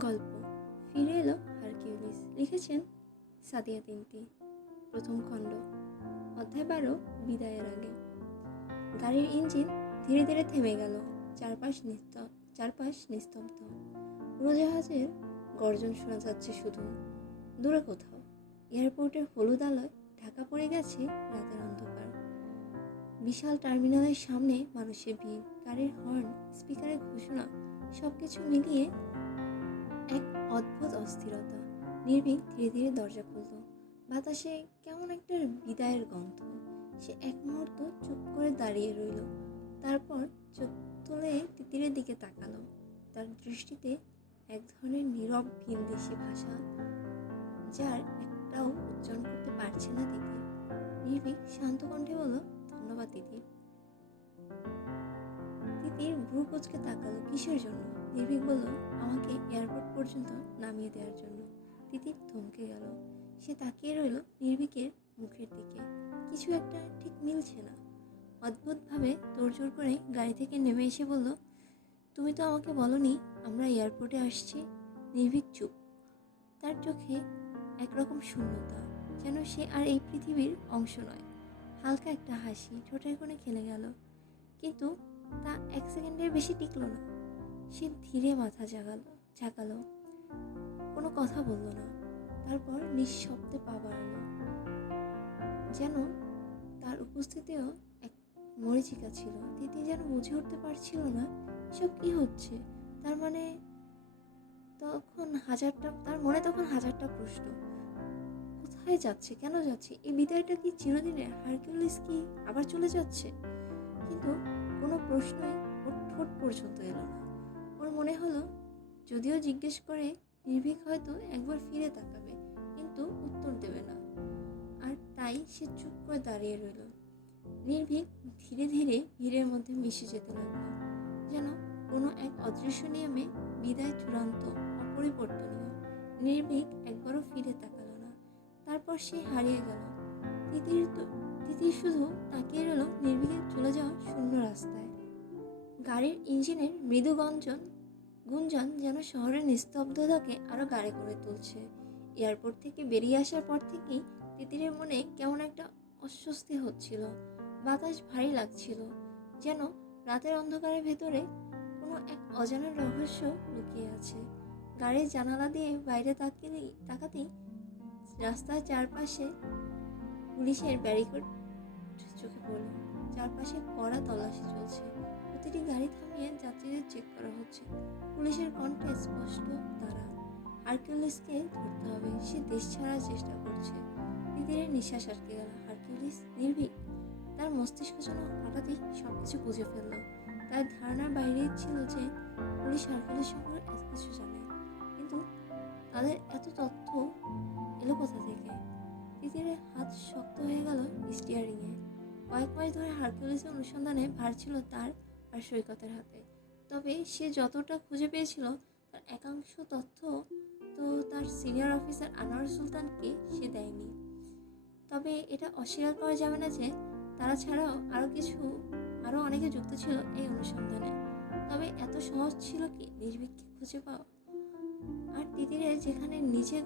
গল্প ফিরে এলো হারকিউলিস। লিখেছেন সাদিয়া তিনটি। প্রথম খণ্ড। অধ্যায় 12। বিদায়ের আগে। গাড়ির ইঞ্জিন ধীরে ধীরে থেমে গেল। চারপাশ নিস্তব্ধ। উড়োজাহাজের গর্জন শোনা যাচ্ছে শুধু। দূরে কোথাও এয়ারপোর্টের হলুদ আলোয় ঢাকা পড়ে গেছে রাতের অন্ধকার। বিশাল টার্মিনালের সামনে মানুষের ভিড়, গাড়ির হর্ন, স্পিকারের ঘোষণা, সবকিছু মিলিয়ে এক অদ্ভুত অস্থিরতা। নির্ভীক ধীরে ধীরে দরজা খুলল। বাতাসে কেমন একটা বিদায়ের গন্ধ। সে এক মুহূর্ত চুপ করে দাঁড়িয়ে রইল। তারপর চোখ তুলে তিতিরের দিকে তাকালো। তার দৃষ্টিতে এক ধরনের নীরব ভিনদেশি ভাষা, যার একটাও উচ্চারণ করতে পারছে না তিতির। নির্ভীক শান্ত কণ্ঠে বলল, ধন্যবাদ তিতির। তিতির ভ্রু কুঁচকে তাকালো। কিসের জন্য? নির্ভীক বলল, আমাকে এয়ারপোর্ট পর্যন্ত নামিয়ে দেওয়ার জন্য। তিতির থমকে গেল। সে তাকিয়ে রইল নির্ভীকের মুখের দিকে। কিছু একটা ঠিক মিলছে না। অদ্ভুতভাবে তোড়জোড় করে গাড়ি থেকে নেমে এসে বলল, তুমি তো আমাকে বলনি আমরা এয়ারপোর্টে আসছি। নির্ভীক চুপ। তার চোখে একরকম শূন্যতা, যেন সে আর এই পৃথিবীর অংশ নয়। হালকা একটা হাসি ঠোঁটের কোণে খেলে গেল, কিন্তু তা এক সেকেন্ডের বেশি টিকল না। সে ধীরে মাথা ঝাঁকালো, কোনো কথা বলল না। তারপর নিঃশব্দে পা বাড়ালো, যেন তার উপস্থিতিও এক মরীচিকা ছিল। তিতি যেন বুঝে উঠতে পারছিল না এসব কি হচ্ছে। তার মনে তখন হাজারটা প্রশ্ন। কোথায় যাচ্ছে? কেন যাচ্ছে? এই বিদায়টা কি চিরদিনের? হারকিউলিস কি আবার চলে যাচ্ছে? কিন্তু কোনো প্রশ্নই ওর ঠোঁট পর্যন্ত এলো না। ওর মনে হলো, যদিও জিজ্ঞেস করে নির্ভীক হয়তো একবার ফিরে তাকাবে, কিন্তু উত্তর দেবে না। আর তাই সে চুপ করে দাঁড়িয়ে রইল। নির্ভীক ধীরে ধীরে ভিড়ের মধ্যে মিশে যেতে লাগলো, যেন কোনো এক অদৃশ্য নিয়মে বিদায় চূড়ান্ত, অপরিবর্তনীয়। নির্ভীক একবারও ফিরে তাকালো না। তারপর সে হারিয়ে গেল। তিতির শুধু তাকিয়ে রইল নির্ভীকের চলে যাওয়া শূন্য রাস্তায়। গাড়ির ইঞ্জিনের মৃদু গুঞ্জন যেন শহরের নিস্তব্ধতাকে আরো গাঢ় করে তুলছে। এয়ারপোর্ট থেকে বেরিয়ে আসার পর থেকেই তিতিরের মনে কেমন একটা অস্বস্তি হচ্ছিল। বাতাস ভারী লাগছিল, যেন রাতের অন্ধকারের ভেতরে কোনো এক অজানা রহস্য লুকিয়ে আছে। গাড়ির জানালা দিয়ে বাইরে তাকাতেই রাস্তার চারপাশে পুলিশের ব্যারিকেড চোখে পড়ল। চারপাশে কড়া তল্লাশি চলছে। প্রতিটি গাড়ি থামিয়ে যাত্রীদের চেক করা হচ্ছে। পুলিশের কণ্ঠে স্পষ্ট, তারা হারকিউলিসকে ধরতে হবে। সে দেশ ছাড়ার চেষ্টা করছে। তিতিরের নিঃশ্বাস আটকে গেল। হারকিউলিস? নির্ভীক? তার মস্তিষ্ক যেন হঠাৎই সবকিছু বুঝে ফেলল। তার ধারণার বাইরে ছিল যে পুলিশ হারকিউলিস সম্পর্কে এত কিছু জানে, কিন্তু তাদের এত তথ্য এলো কোথা থেকে? তিতিরের হাত শক্ত হয়ে গেল স্টিয়ারিংয়ে। কয়েক মাস ধরে হারকিউলিসের অনুসন্ধানে ভার ছিল তার আর সৈকতের হাতে। তবে সে যতটা খুঁজে পেয়েছিল তার একাংশ তথ্য তো তার সিনিয়র অফিসার আনোয়ার সুলতানকে সে দেয়নি। তবে এটা অস্বীকার করা যাবে না যে তারা ছাড়াও আরো অনেকে যুক্ত ছিল এই অনুসন্ধানে। তবে এত সহজ ছিল কি নির্ভীককে খুঁজে পাওয়া? আর তিতি যেখানে নিজে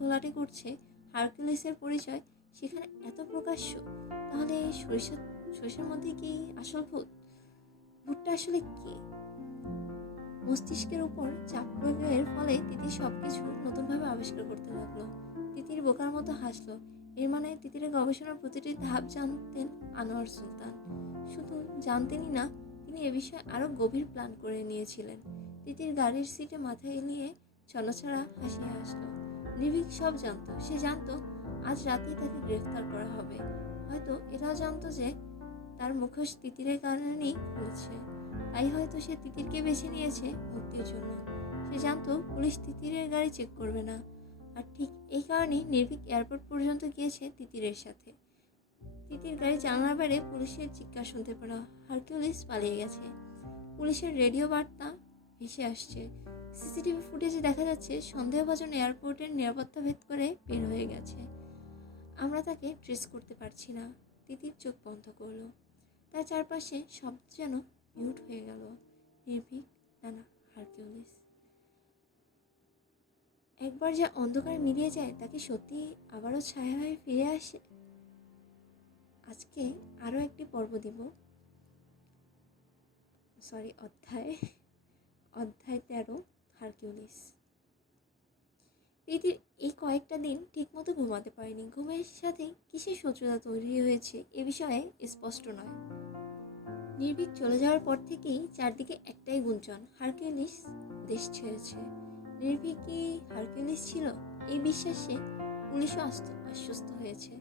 ঘোলাটে করছে হারকিউলিসের পরিচয়, সেখানে এত প্রকাশ্য। তাহলে সরিষার মধ্যে কি আসল ভূতটা আসলে কি? মস্তিষ্কের উপর চাপ প্রয়োগের ফলে তিতি সবকিছু নতুনভাবে আবিষ্কার করতে লাগলো। তিতির বোকার মতো হাসলো। এর মানে তিতিরের গবেষণার প্রতিটি ধাপ জানতেন আনোয়ার সুলতান। শুধু জানতেনই না, তিনি এ বিষয়ে আরো গভীর প্ল্যান করে নিয়েছিলেন। তিতির গাড়ির সিটে মাথা এলিয়ে ছলছাড়া হাসি হাসলো। নির্ভীক সব জানতো। সে জানতো আজ রাতেই তাকে গ্রেফতার করা হবে। হয়তো এটাও জানতো যে তার মুখোশ তিতিরের কারণেই খুলেছে। তাই হয়তো সে তিতিরকে বেছে নিয়েছে মুক্তির জন্য। সে জানতো পুলিশ তিতিরের গাড়ি চেক করবে না। আর ঠিক এই কারণেই নির্ভীক এয়ারপোর্ট পর্যন্ত গিয়েছে তিতিরের সাথে। তিতির গাড়ি জানালার বাইরে পুলিশের চিৎকার শুনতে পেল, হারকিউলিস পালিয়ে গেছে। পুলিশের রেডিও বার্তা ভেসে আসছে। সিসিটিভি ফুটেজে দেখা যাচ্ছে সন্দেহভাজন এয়ারপোর্টের নিরাপত্তা ভেদ করে বের হয়ে গেছে। আমরা তাকে ট্রেস করতে পারছি না। তিতির চোখ বন্ধ করলো। তার চারপাশে শব্দ যেন মিউট হয়ে গেল। নির্ভীক? না, হারকিউলিস। একবার যা অন্ধকার মিলিয়ে যায় তাকে সত্যি আবারও ছায়া হয়ে ফিরে আসে। আজকে আরও একটি পর্ব দিব, অধ্যায় 13, হারকিউলিস। প্রীতির এই কয়েকটা দিন ঠিকমতো ঘুমাতে পারেনি। ঘুমের সাথে কিসের শত্রুতা তৈরি হয়েছে এ বিষয়ে স্পষ্ট নয়। নির্ভীক চলে যাওয়ার পর থেকেই চারদিকে একটাই গুঞ্জন, হারকিউলিস দেশ ছেড়েছে। নির্ভীক কি হারকিউলিস ছিল? এই বিশ্বাসে পুলিশও আশ্বস্ত হয়েছে।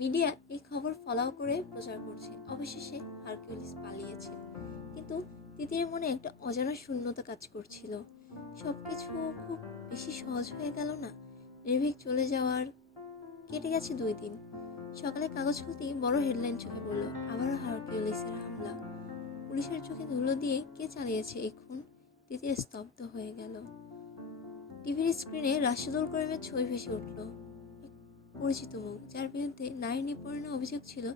মিডিয়া এই খবর ফলাও করে প্রচার করছে অবশেষে হারকিউলিস পালিয়েছে। কিন্তু তিতির মনে একটা অজানা শূন্যতা কাজ করছিল। সবকিছু খুব বেশি সহজ হয়ে গেল না? নির্ভীক চলে যাওয়ার কেটে গেছে 2 দিন। সকালে কাগজ খুলতেই বড় হেডলাইন চোখে পড়ল, আবারও হারকিউলিসের হামলা। পুলিশের চোখে ধুলো দিয়ে কে চালিয়েছে এই খুন? তিতির স্তব্ধ হয়ে গেল। টিভির স্ক্রিনে রাশেদুল করিমের ছবি ভেসে উঠল। এক পরিচিত মুখ, যার বিরুদ্ধে নারী নিপীড়নের অভিযোগ ছিল,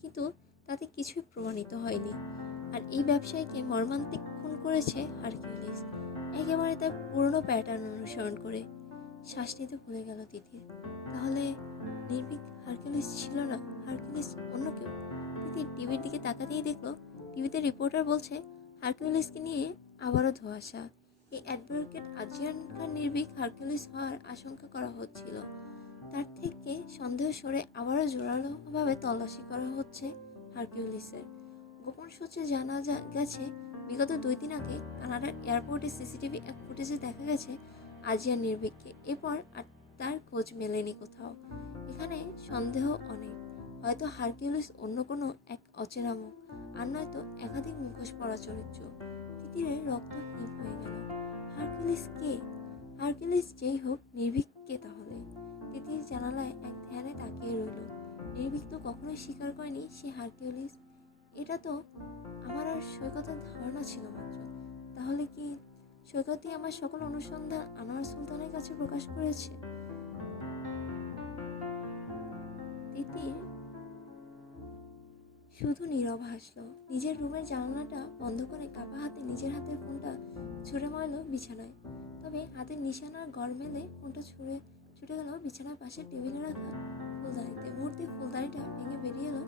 কিন্তু তাতে কিছুই প্রমাণিত হয়নি। আর এই ব্যবসায়ীকে মর্মান্তিক খুন করেছে হারকিউলিস, একেবারে তার পুরনো প্যাটার্ন অনুসরণ করে। শ্বাস নিতে ভুলে গেল তিতির। তাহলে নির্ভীক হারকিউলিস ছিল না, হারকিউলিস অন্য কেউ। তিতির টিভির দিকে তাকাতেই দেখলো টিভিতে রিপোর্টার বলছে হারকিউলিসকে নিয়ে আবারও ধোঁয়াশা। এই অ্যাডভোকেট আজিয়ান খান নির্ভীক হারকিউলিস হওয়ার আশঙ্কা করা হচ্ছিল। তার থেকে সন্দেহ সরে আবারও জোরালোভাবে তল্লাশি করা হচ্ছে হারকিউলিসের। গোপন সূত্রে জানা গেছে বিগত 2 দিন আগে কানাডার এয়ারপোর্টে সিসিটিভি এক ফুটেজে দেখা গেছে আজিয়ান নির্ভীককে। এরপর আর তার খোঁজ মেলেনি কোথাও। এখানে সন্দেহ অনেক, হয়তো হারকিউলিস অন্য কোনো এক অচেনা মুখ, আর নয়তো একাধিক মুখোশ পরা চরিত্র। তিতিরের রক্ত হিম হয়ে গেল। হারকিউলিস কে? হারকিউলিস যেই হোক, নির্ভীক কে তাহলে? তিতির জানালায় এক ধ্যানে তাকিয়ে রইল। নির্ভীক তো কখনোই স্বীকার করেনি সে হারকিউলিস। এটা তো আমার আর সৈকতের ধারণা ছিল মাত্র। তাহলে কি সৈকতই আমার সকল অনুসন্ধান আনোয়ার সুলতানের কাছে প্রকাশ করেছে? তিতির শুধু নীরব হাসলো। নিজের রুমের জানালাটা বন্ধ করে কাপা হাতে নিজের হাতের ফোনটা ছুঁড়ে মারল বিছানায়। তবে হাতের নিশানার গড় মেলে ফোনটা ছুটে গেল বিছানার পাশে টেবিলে রাখা ফুলদানিতে। মুহূর্তে ফুলদানিটা ভেঙে বেরিয়ে এলো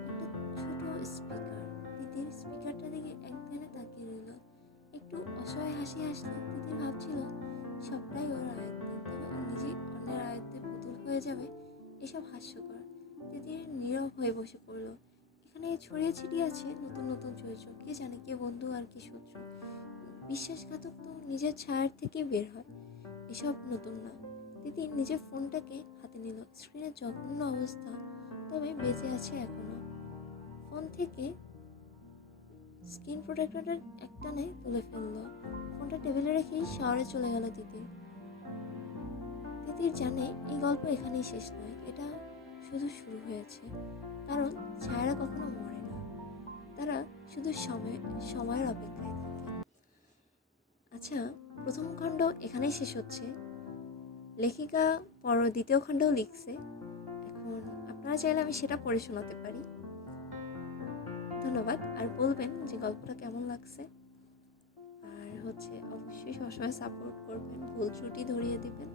একটা ছোট স্পিকার। তিতির স্পিকারটা দিকে এক ধ্যানে তাকিয়ে রইল। একটু অসহায় হাসি হাসলো। তিতির ভাবছিল সবটাই ওর আয়ত্তে, তবে ও নিজেই অন্যের আয়ত্তে পুতুল হয়ে যাবে, এসব হাস্যকর। তিতির নীরব হয়ে বসে পড়ল। এখানে ছড়িয়ে ছিটিয়ে আছে নতুন নতুন চরিত্র, কে জানে কে বন্ধু আর কি শত্রু। বিশ্বাসঘাতক তো নিজের ছায়ার থেকে বের হয়, এসব নতুন না। তিতির নিজের ফোনটাকে হাতে নিল। স্ক্রিনের জঘন্য অবস্থা, তবে বেঁচে আছে এখনো। ফোন থেকে স্ক্রিন প্রোটেক্টরটা একটানে তুলে ফেললো। ফোনটা টেবিলে রেখেই শাওয়ারে চলে গেল তিতির। তিতির জানে এই গল্প এখানেই শেষ নয়, এটা শুধু শুরু হয়েছে। কারণ ছায়ারা কখনো মরে না, তারা শুধু সময়ের অপেক্ষায় থাকে। আচ্ছা, প্রথম খণ্ড এখানেই শেষ হচ্ছে। লেখিকা দ্বিতীয় খণ্ডও লিখছে। এখন আপনারা চাইলে আমি সেটা পড়ে শোনাতে পারি। ধন্যবাদ। আর বলবেন যে গল্পটা কেমন লাগছে। আর অবশ্যই সবসময় সাপোর্ট করবেন, ভুল ত্রুটি ধরিয়ে দিবেন।